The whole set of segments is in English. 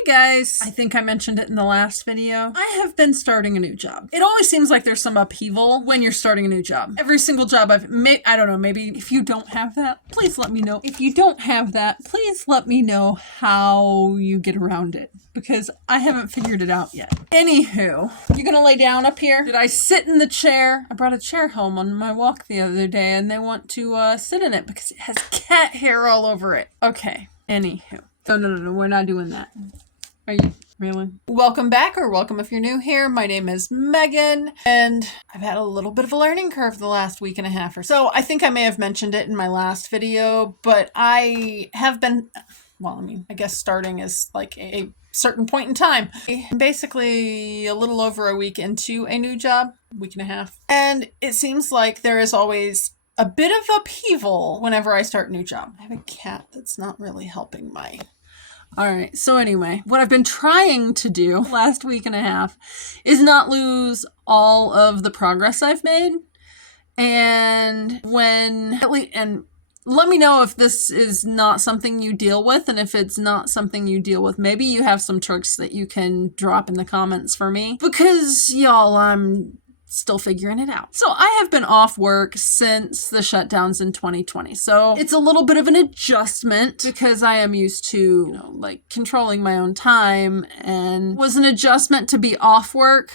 Hi guys! I think I mentioned it in the last video. I have been starting a new job. It always seems like there's some upheaval when you're starting a new job. Every single job I've made, I don't know, maybe if you don't have that, please let me know. If you don't have that, please let me know how you get around it, because I haven't figured it out yet. Anywho, you gonna lay down up here? Did I sit in the chair? I brought a chair home on my walk the other day and they want to sit in it because it has cat hair all over it. Okay, anywho. No, we're not doing that. Are you really? Welcome back, or welcome if you're new here. My name is Megan, and I've had a little bit of a learning curve the last week and a half or so. I think I may have mentioned it in my last video, but I have been, well, I mean, I guess starting is like a certain point in time. I'm basically a little over a week into a new job, week and a half. And it seems like there is always a bit of upheaval whenever I start a new job. I have a cat that's not really helping my... Alright, so anyway, what I've been trying to do last week and a half is not lose all of the progress I've made. And let me know if this is not something you deal with, and if it's not something you deal with, maybe you have some tricks that you can drop in the comments for me. Because, y'all, I'm still figuring it out. So I have been off work since the shutdowns in 2020. So it's a little bit of an adjustment because I am used to, like controlling my own time, and was an adjustment to be off work,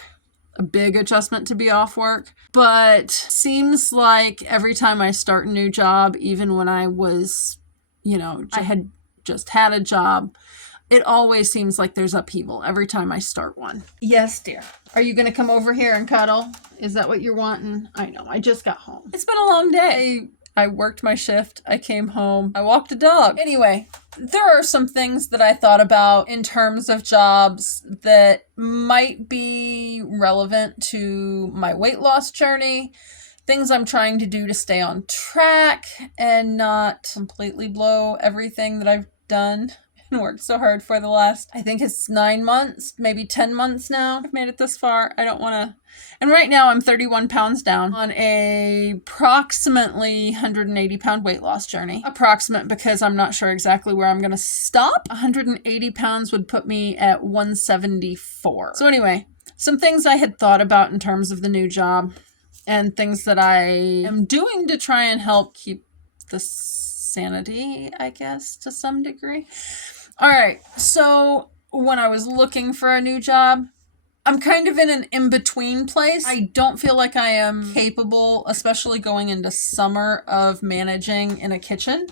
a big adjustment to be off work. But seems like every time I start a new job, even when I was, I had just had a job, it always seems like there's upheaval every time I start one. Yes, dear. Are you going to come over here and cuddle? Is that what you're wanting? I know. I just got home. It's been a long day. I worked my shift. I came home. I walked the dog. Anyway, there are some things that I thought about in terms of jobs that might be relevant to my weight loss journey. Things I'm trying to do to stay on track and not completely blow everything that I've done and worked so hard for the last, I think it's 9 months, maybe 10 months now. I've made it this far. I don't want to. And right now I'm 31 pounds down on a approximately 180 pound weight loss journey. Approximate because I'm not sure exactly where I'm going to stop. 180 pounds would put me at 174. So anyway, some things I had thought about in terms of the new job and things that I am doing to try and help keep the sanity, I guess, to some degree. All right, so when I was looking for a new job, I'm kind of in an in-between place. I don't feel like I am capable, especially going into summer, of managing in a kitchen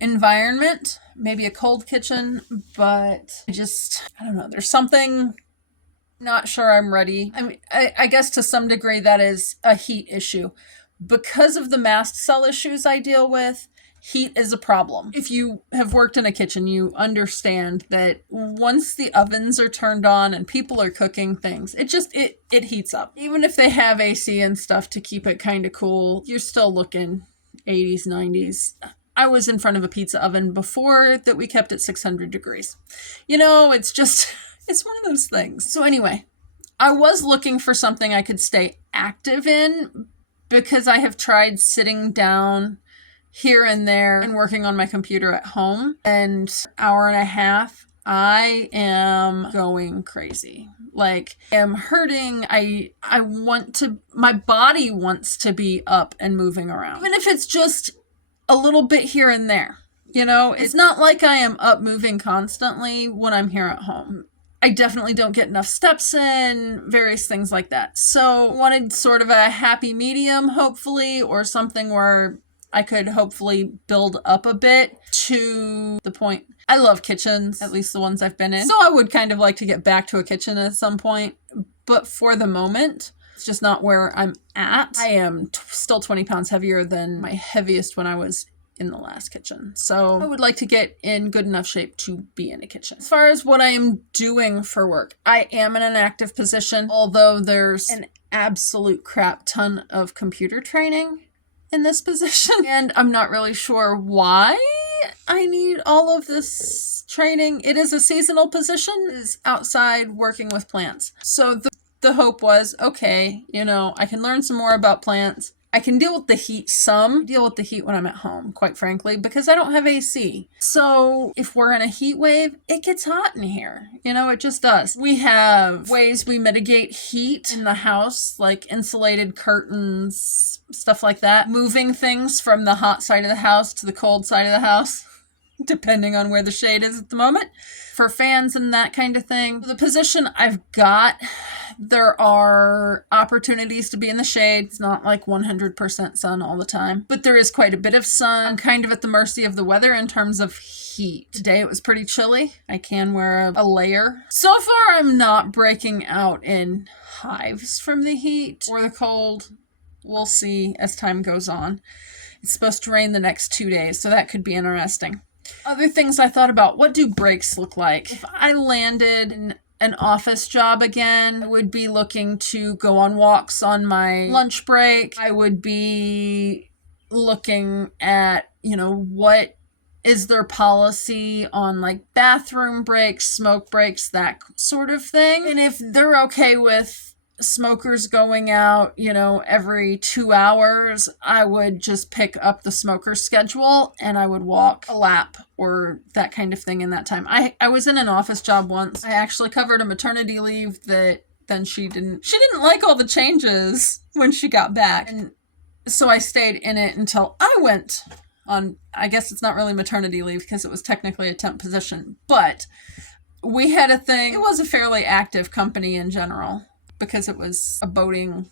environment, maybe a cold kitchen, but I don't know, there's something, not sure I'm ready. I mean, I guess to some degree that is a heat issue. Because of the mast cell issues I deal with, heat is a problem. If you have worked in a kitchen, you understand that once the ovens are turned on and people are cooking things, it heats up. Even if they have AC and stuff to keep it kind of cool, you're still looking 80s, 90s. I was in front of a pizza oven before that we kept at 600 degrees. It's one of those things. So anyway, I was looking for something I could stay active in because I have tried sitting down here and there and working on my computer at home, and hour and a half, I am going crazy. Like, I'm hurting. My body wants to be up and moving around. Even if it's just a little bit here and there, it's not like I am up moving constantly when I'm here at home. I definitely don't get enough steps in, various things like that. So wanted sort of a happy medium, hopefully, or something where I could hopefully build up a bit to the point. I love kitchens, at least the ones I've been in. So I would kind of like to get back to a kitchen at some point. But for the moment, it's just not where I'm at. I am still 20 pounds heavier than my heaviest when I was in the last kitchen. So I would like to get in good enough shape to be in a kitchen. As far as what I am doing for work, I am in an active position, although there's an absolute crap ton of computer training in this position, and I'm not really sure why I need all of this training. It is a seasonal position, is outside working with plants. So the hope was, okay, I can learn some more about plants I can deal with the heat some. I deal with the heat when I'm at home, quite frankly, because I don't have AC. So if we're in a heat wave, it gets hot in here. You know, it just does. We have ways we mitigate heat in the house, like insulated curtains, stuff like that. Moving things from the hot side of the house to the cold side of the house, depending on where the shade is at the moment. For fans and that kind of thing. The position I've got, there are opportunities to be in the shade. It's not like 100% sun all the time, but there is quite a bit of sun. I'm kind of at the mercy of the weather in terms of heat. Today it was pretty chilly. I can wear a layer. So far I'm not breaking out in hives from the heat or the cold. We'll see as time goes on. It's supposed to rain the next 2 days, so that could be interesting. Other things I thought about, what do breaks look like? If I landed in an office job again, I would be looking to go on walks on my lunch break. I would be looking at, what is their policy on like bathroom breaks, smoke breaks, that sort of thing. And if they're okay with smokers going out, every 2 hours, I would just pick up the smoker schedule and I would walk a lap or that kind of thing in that time. I was in an office job once. I actually covered a maternity leave that then she didn't like all the changes when she got back. And so I stayed in it until I went on, I guess it's not really maternity leave because it was technically a temp position, but we had a thing. It was a fairly active company in general, because it was a boating,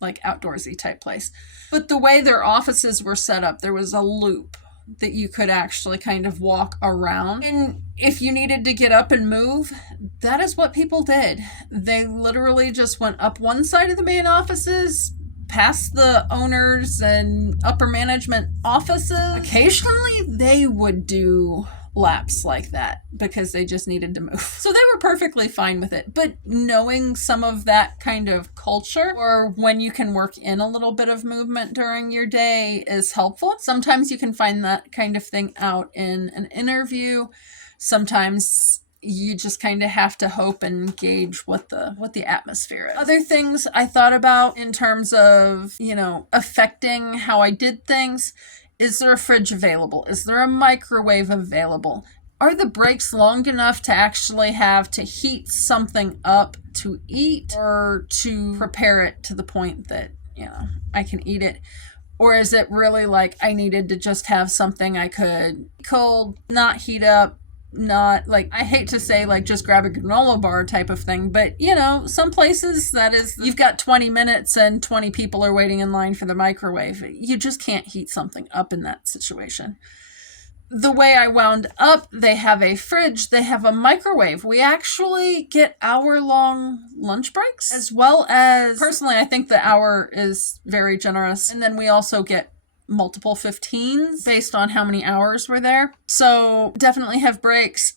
like outdoorsy type place. But the way their offices were set up, there was a loop that you could actually kind of walk around. And if you needed to get up and move, that is what people did. They literally just went up one side of the main offices, past the owners and upper management offices. Occasionally, they would do laps like that because they just needed to move. So they were perfectly fine with it. But knowing some of that kind of culture, or when you can work in a little bit of movement during your day, is helpful. Sometimes you can find that kind of thing out in an interview. Sometimes you just kind of have to hope and gauge what the atmosphere is. Other things I thought about in terms of, affecting how I did things. Is there a fridge available? Is there a microwave available? Are the breaks long enough to actually have to heat something up to eat or to prepare it to the point that, I can eat it? Or is it really like I needed to just have something I could cold, not heat up, not like, I hate to say like just grab a granola bar type of thing, but some places that is, you've got 20 minutes and 20 people are waiting in line for the microwave. You just can't heat something up in that situation. The way I wound up, they have a fridge, they have a microwave. We actually get hour-long lunch breaks, as well as, personally, I think the hour is very generous. And then we also get multiple 15s based on how many hours we're there. So definitely have breaks.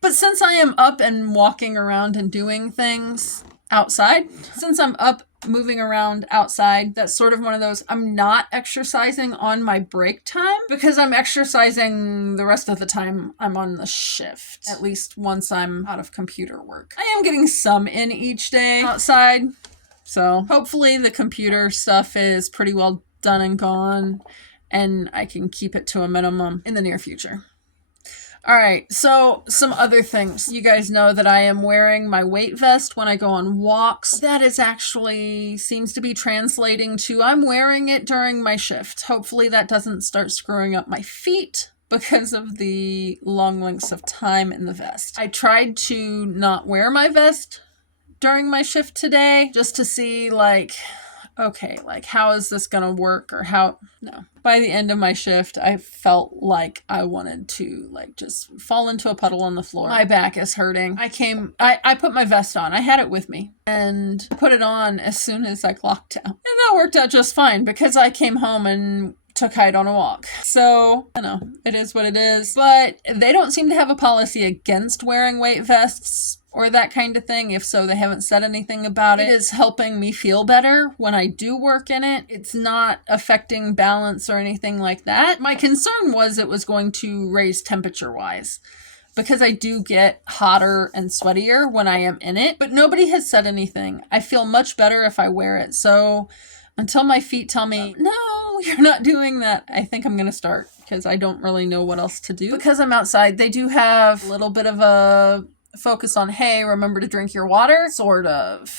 But since I am up and walking around and doing things outside, since I'm up moving around outside, that's sort of one of those, I'm not exercising on my break time because I'm exercising the rest of the time I'm on the shift, at least once I'm out of computer work. I am getting some in each day outside. So hopefully the computer stuff is pretty well done and gone, and I can keep it to a minimum in the near future. All right, so some other things. You guys know that I am wearing my weight vest when I go on walks. That is actually seems to be translating to I'm wearing it during my shift. Hopefully that doesn't start screwing up my feet because of the long lengths of time in the vest. I tried to not wear my vest during my shift today just to see okay, how is this gonna work, or no. By the end of my shift, I felt like I wanted to just fall into a puddle on the floor. My back is hurting. I put my vest on. I had it with me and put it on as soon as I clocked out. And that worked out just fine because I came home and took Hyde on a walk. So, it is what it is. But they don't seem to have a policy against wearing weight vests or that kind of thing. If so, they haven't said anything about it. It is helping me feel better when I do work in it. It's not affecting balance or anything like that. My concern was it was going to raise temperature-wise, because I do get hotter and sweatier when I am in it, but nobody has said anything. I feel much better if I wear it. So Until my feet tell me, no, you're not doing that, I think I'm going to start, because I don't really know what else to do. Because I'm outside, they do have a little bit of a focus on, hey, remember to drink your water, sort of.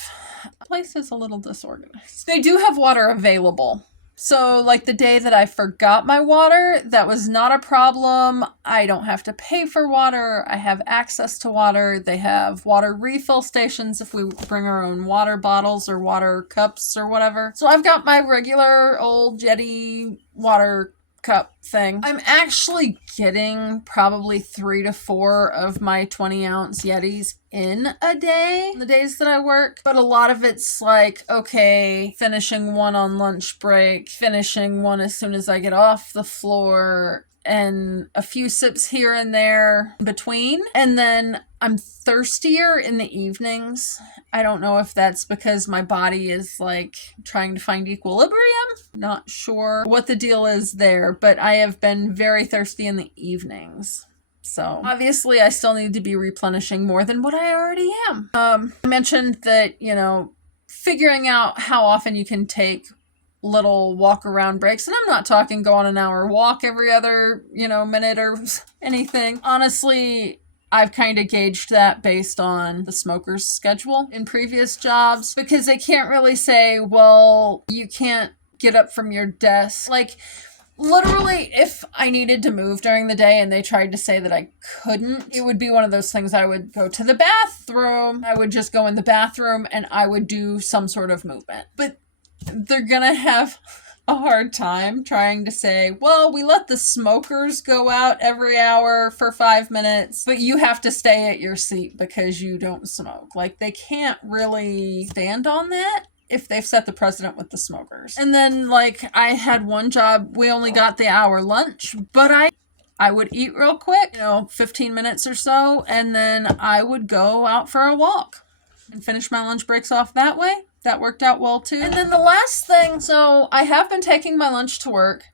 The place is a little disorganized. They do have water available. So, like the day that I forgot my water, that was not a problem. I don't have to pay for water. I have access to water. They have water refill stations if we bring our own water bottles or water cups or whatever. So I've got my regular old Yeti water cup thing. I'm actually getting probably 3 to 4 of my 20-ounce Yetis in a day, the days that I work, but a lot of it's like, okay, finishing one on lunch break, finishing one as soon as I get off the floor, and a few sips here and there in between. And then I'm thirstier in the evenings. I don't know if that's because my body is like trying to find equilibrium. Not sure what the deal is there, but I have been very thirsty in the evenings. So obviously I still need to be replenishing more than what I already am. I mentioned that, you know, figuring out how often you can take little walk around breaks, and I'm not talking go on an hour walk every other, you know, minute or anything. Honestly, I've kind of gauged that based on the smoker's schedule in previous jobs, because they can't really say, well, you can't get up from your desk. Like, literally, if I needed to move during the day and they tried to say that I couldn't, it would be one of those things. I would go to the bathroom, I would just go in the bathroom and I would do some sort of movement. But they're gonna have a hard time trying to say, well, we let the smokers go out every hour for 5 minutes, but you have to stay at your seat because you don't smoke. Like, they can't really stand on that if they've set the precedent with the smokers. And then, like, I had one job, we only got the hour lunch, but I would eat real quick, you know, 15 minutes or so, and then I would go out for a walk and finish my lunch breaks off that way. That worked out well too. And then the last thing, so I have been taking my lunch to work.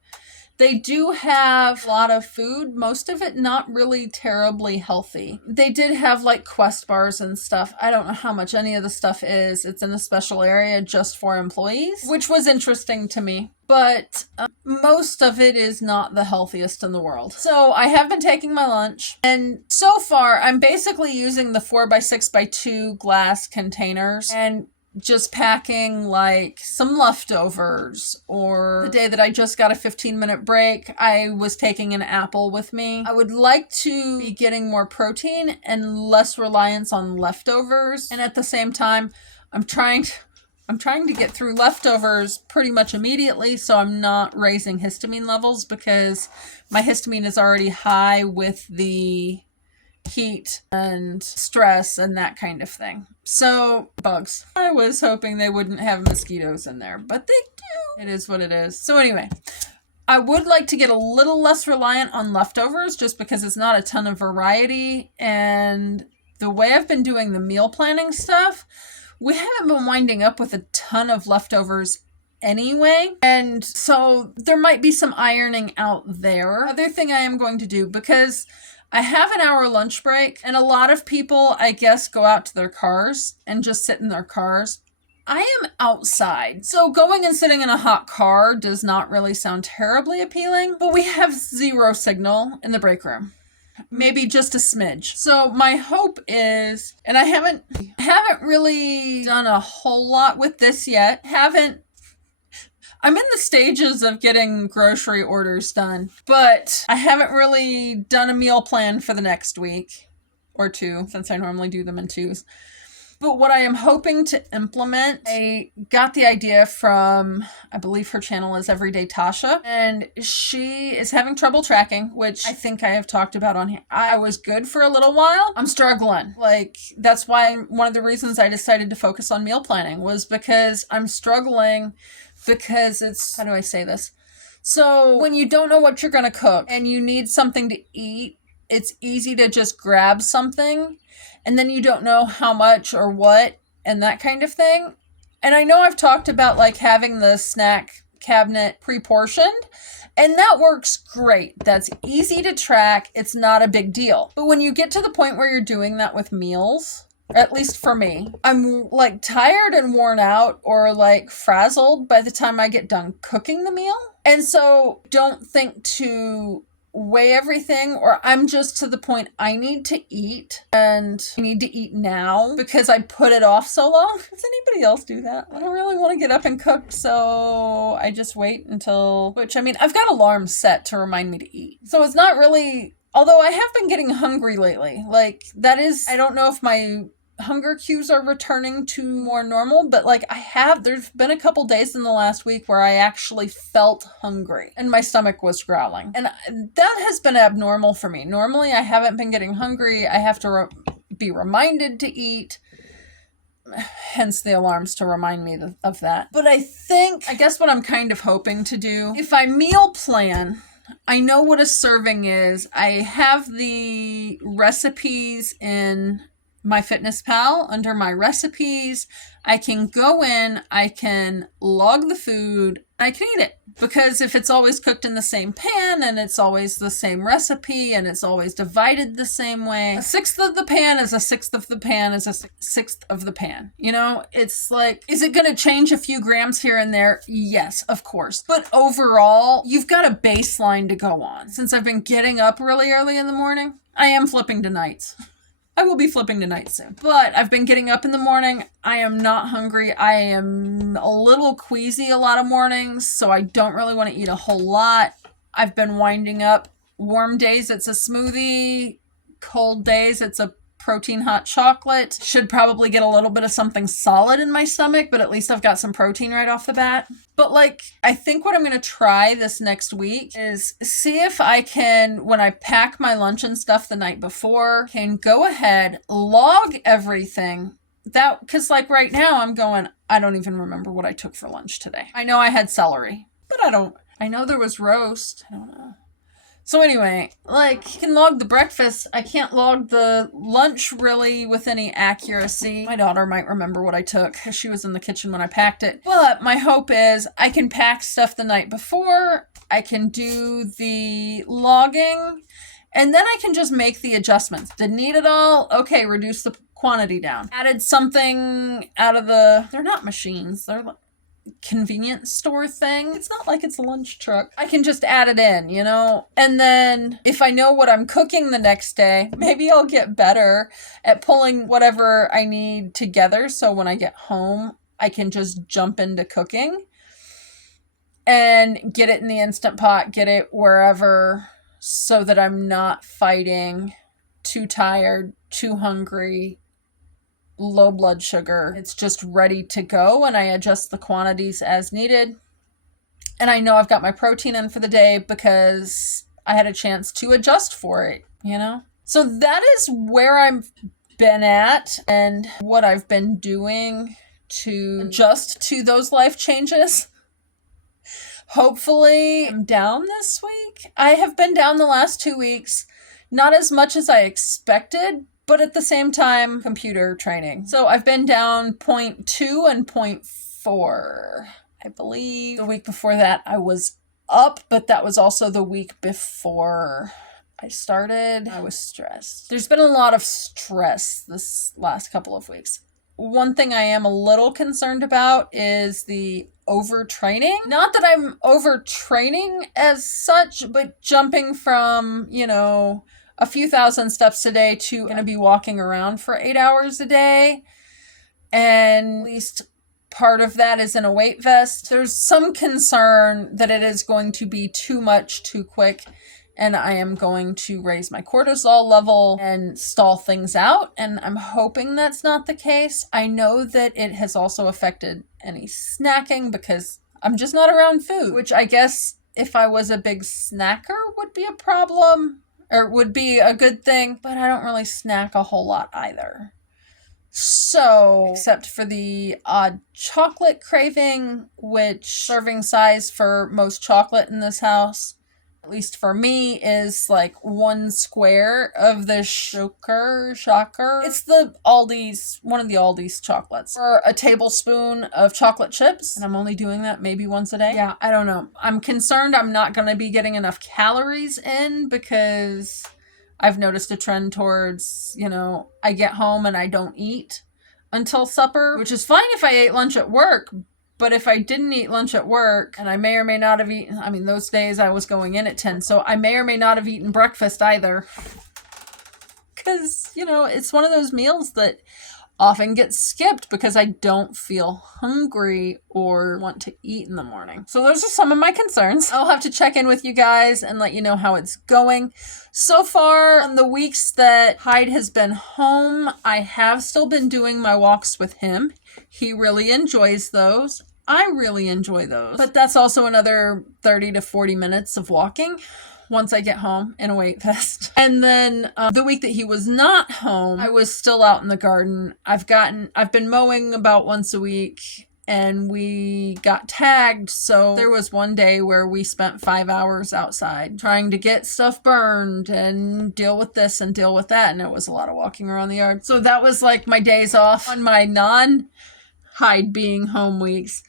They do have a lot of food, most of it not really terribly healthy. They did have like Quest bars and stuff. I don't know how much any of the stuff is. It's in a special area just for employees, which was interesting to me. But most of it is not the healthiest in the world. So I have been taking my lunch, and so far I'm basically using the 4x6x2 glass containers and just packing like some leftovers, or the day that I just got a 15-minute break, I was taking an apple with me. I would like to be getting more protein and less reliance on leftovers. And at the same time, I'm trying to get through leftovers pretty much immediately, so I'm not raising histamine levels, because my histamine is already high with the heat and stress and that kind of thing. So, bugs. I was hoping they wouldn't have mosquitoes in there, but they do. It is what it is. So anyway, I would like to get a little less reliant on leftovers, just because it's not a ton of variety. And the way I've been doing the meal planning stuff, we haven't been winding up with a ton of leftovers anyway. And so there might be some ironing out there. Other thing I am going to do, because I have an hour lunch break, and a lot of people, I guess, go out to their cars and just sit in their cars. I am outside, so going and sitting in a hot car does not really sound terribly appealing, but we have zero signal in the break room. Maybe just a smidge. So my hope is, and I haven't really done a whole lot with this yet. I'm in the stages of getting grocery orders done, but I haven't really done a meal plan for the next week or two, since I normally do them in twos. But what I am hoping to implement, I got the idea from, I believe her channel is Everyday Tasha, and she is having trouble tracking, which I think I have talked about on here. I was good for a little while. I'm struggling. Like, that's why one of the reasons I decided to focus on meal planning was because I'm struggling, because it's, how do I say this? So when you don't know what you're going to cook and you need something to eat, it's easy to just grab something, and then you don't know how much or what and that kind of thing. And I know I've talked about like having the snack cabinet pre-portioned, and that works great. That's easy to track. It's not a big deal. But when you get to the point where you're doing that with meals, At least for me. I'm like tired and worn out or like frazzled by the time I get done cooking the meal. And so don't think to weigh everything, or I'm just to the point I need to eat and I need to eat now because I put it off so long. Does anybody else do that? I don't really want to get up and cook, so I just wait until, which I mean, I've got alarms set to remind me to eat. So it's not really, although I have been getting hungry lately. Like that is, I don't know if my hunger cues are returning to more normal, but like there's been a couple days in the last week where I actually felt hungry and my stomach was growling, and that has been abnormal for me. Normally I haven't been getting hungry. I have to be reminded to eat, hence the alarms to remind me of that. But I guess what I'm kind of hoping to do, if I meal plan, I know what a serving is. I have the recipes in MyFitnessPal under my recipes. I can go in, I can log the food, I can eat it. Because if it's always cooked in the same pan and it's always the same recipe and it's always divided the same way, a sixth of the pan is a sixth of the pan is a sixth of the pan. You know, it's like, is it going to change a few grams here and there? Yes, of course. But overall, you've got a baseline to go on. Since I've been getting up really early in the morning, I am flipping to nights. I will be flipping tonight soon. But I've been getting up in the morning. I am not hungry. I am a little queasy a lot of mornings, so I don't really want to eat a whole lot. I've been winding up. Warm days, it's a smoothie. Cold days, it's a protein hot chocolate. Should probably get a little bit of something solid in my stomach, but at least I've got some protein right off the bat. But like, I think what I'm going to try this next week is see if I can, when I pack my lunch and stuff the night before, can go ahead, log everything. That, because like right now I'm going, I don't even remember what I took for lunch today. I know I had celery, but I know there was roast. I don't know. So anyway, like, I can log the breakfast. I can't log the lunch really with any accuracy. My daughter might remember what I took because she was in the kitchen when I packed it. But my hope is I can pack stuff the night before. I can do the logging. And then I can just make the adjustments. Didn't eat it all? Okay, reduce the quantity down. Added something out of they're not machines. They're convenience store thing. It's not like it's a lunch truck. I can just add it in, you know? And then if I know what I'm cooking the next day, maybe I'll get better at pulling whatever I need together. So when I get home, I can just jump into cooking and get it in the Instant Pot, get it wherever, so that I'm not fighting too tired, too hungry, low blood sugar. It's just ready to go, and I adjust the quantities as needed. And I know I've got my protein in for the day because I had a chance to adjust for it, you know? So that is where I've been at and what I've been doing to adjust to those life changes. Hopefully I'm down this week. I have been down the last 2 weeks, not as much as I expected, but at the same time, computer training. So I've been down 0.2 and 0.4. I believe the week before that I was up, but that was also the week before I started. I was stressed. There's been a lot of stress this last couple of weeks. One thing I am a little concerned about is the overtraining. Not that I'm overtraining as such, but jumping from, you know, a few thousand steps a day to going to be walking around for 8 hours a day. And at least part of that is in a weight vest. There's some concern that it is going to be too much too quick, and I am going to raise my cortisol level and stall things out. And I'm hoping that's not the case. I know that it has also affected any snacking because I'm just not around food, which I guess if I was a big snacker would be a problem. Or would be a good thing, but I don't really snack a whole lot either. So, except for the odd chocolate craving, which serving size for most chocolate in this house, at least for me, is like 1 square of the shocker. It's the Aldi's, one of the Aldi's chocolates. Or a tablespoon of chocolate chips. And I'm only doing that maybe once a day. Yeah, I don't know. I'm concerned I'm not going to be getting enough calories in because I've noticed a trend towards, I get home and I don't eat until supper, which is fine if I ate lunch at work. But if I didn't eat lunch at work, and I may or may not have eaten, those days I was going in at 10, so I may or may not have eaten breakfast either. Because, it's one of those meals that often gets skipped because I don't feel hungry or want to eat in the morning. So those are some of my concerns. I'll have to check in with you guys and let you know how it's going. So far, on the weeks that Hyde has been home, I have still been doing my walks with him. He really enjoys those. I really enjoy those. But that's also another 30 to 40 minutes of walking once I get home in a weight vest. And then the week that he was not home, I was still out in the garden. I've been mowing about once a week, and we got tagged. So there was one day where we spent 5 hours outside trying to get stuff burned and deal with this and deal with that. And it was a lot of walking around the yard. So that was like my days off on my non-Hyde being home weeks.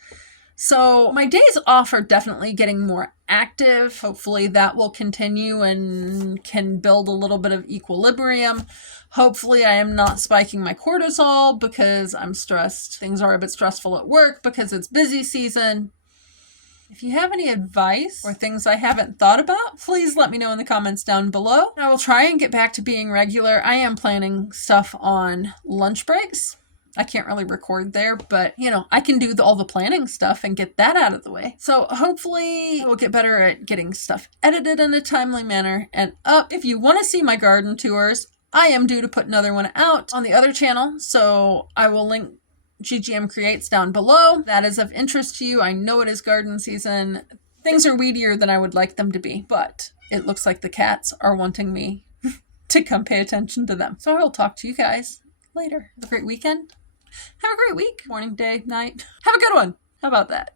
So my days off are definitely getting more active. Hopefully that will continue and can build a little bit of equilibrium. Hopefully I am not spiking my cortisol because I'm stressed. Things are a bit stressful at work because it's busy season. If you have any advice or things I haven't thought about, please let me know in the comments down below. I will try and get back to being regular. I am planning stuff on lunch breaks. I can't really record there, but I can do all the planning stuff and get that out of the way. So hopefully we'll get better at getting stuff edited in a timely manner and up. If you want to see my garden tours, I am due to put another one out on the other channel. So I will link GGM Creates down below. That is of interest to you. I know it is garden season. Things are weedier than I would like them to be, but it looks like the cats are wanting me to come pay attention to them. So I will talk to you guys later. Have a great weekend. Have a great week. Morning, day, night. Have a good one. How about that?